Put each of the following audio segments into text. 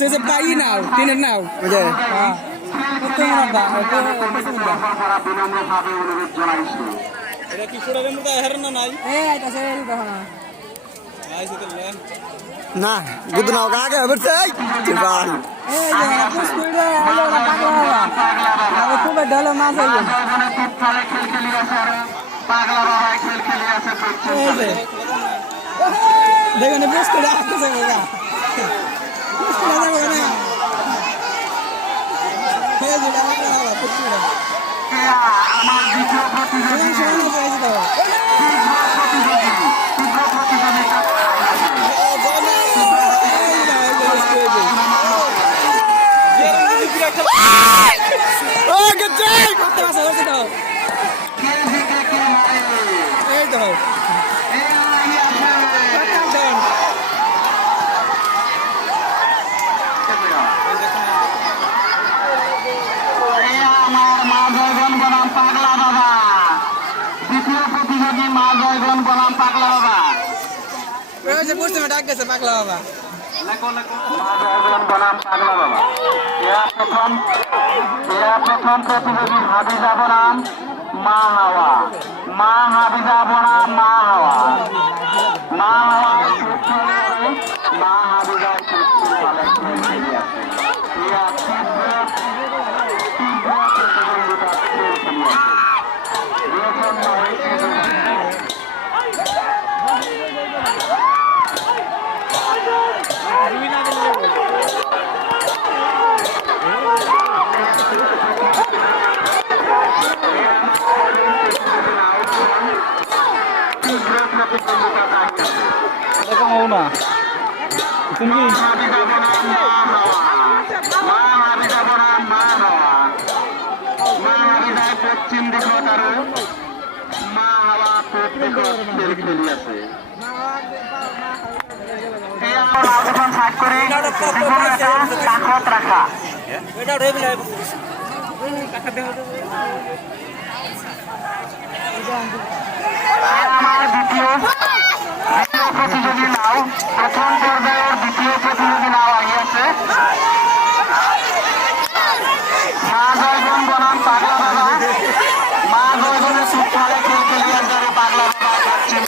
হচ্ছে যে পাই নাও তিনের নাও বুঝে এটা কি ফুটারের মধ্যে হেরান না নাই না গুদ নাও আগে বলছে ভাই খুব ঢালো মাছ দেখুন বেশ করে আসতেছে আমার দ্বিতীয় ডাক গেছে পাগলা বাবা প্রথম প্রতিযোগী হাফিজা বনাম মা হাওয়া মা হাফিজা বনাম মা হাওয়া মা হাওয়া মা হাফিজা না তুমি পশ্চিম দিক তার মা হাওয়া খেল খেলি আছে রাখা আমার দ্বিতীয় প্রতিযোগী নাও প্রথম পর্যায়ের দ্বিতীয় প্রতিযোগী নাও আগিয়েছে মা জয়গুন বনাম পাগলা বাবা মা জয়গুনের সুখালে খেল খেলিয়ার দ্বারা পাগলা বাবা পশ্চিম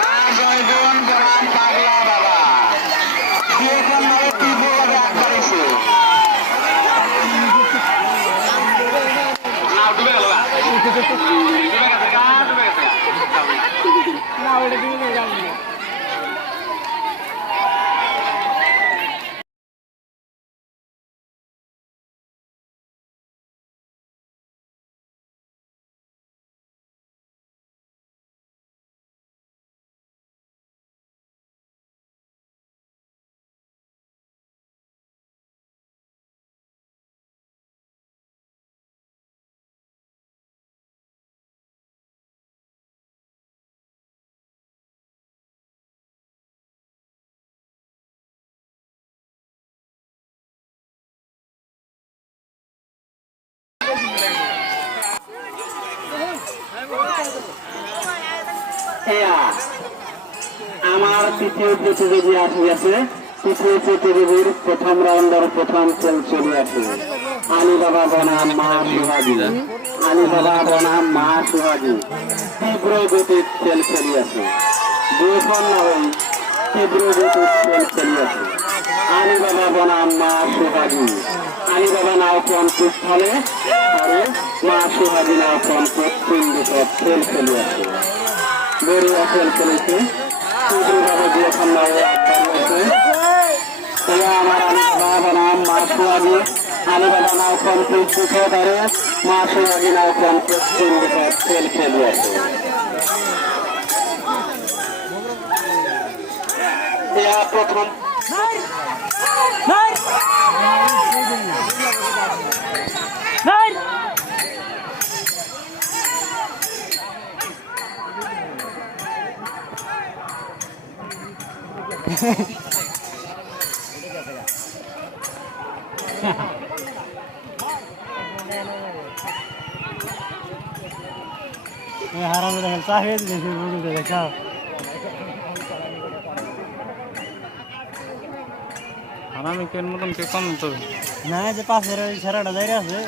মা জয়গুন বনাম পাগলা বাবা এখন তীব্র ভাবে আগবাড়িছে আমার তৃতীয় প্রতিযোগী আসিয়াছে তৃতীয় প্রতিযোগীর প্রথম রাউন্ডের প্রথম খেল চলে আসে আলী বাবা বনাম মা সুহাগী আলী বাবা বনাম মা সুহাগী তীব্র গতির খেল খেলিয়াছে দুইখন নয় তীব্র গতির খেল খেলিয়াছে আলী বাবা বনাম মা সুহাগী আলী বাবা নাও পঞ্চুর ফলে মা সুহাগী নাও পঞ্চুর তিন দিকে খেল খেলিয়াছে বড়িয়া খেল খেলেছে তীব্রভাবে দুইখন নয় আমার আলী বাবা বনাম মা সুহাগী আলী বাবা নাও পঞ্চুর দিকে ধরে মা সুহাগী নাও পঞ্চুর তিন দিকে খেল খেলিয়াছে প্রথম হারামে দেখেন চা খেয়ে দিয়েছে বুঝতে দেখাও হারামি কেন মতন কে কম তো না যে পাশের ওই সারাটা জায়গা আছে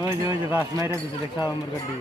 ওই যে বাস মাইরা দিচ্ছে দেখাও আমার গাড়ি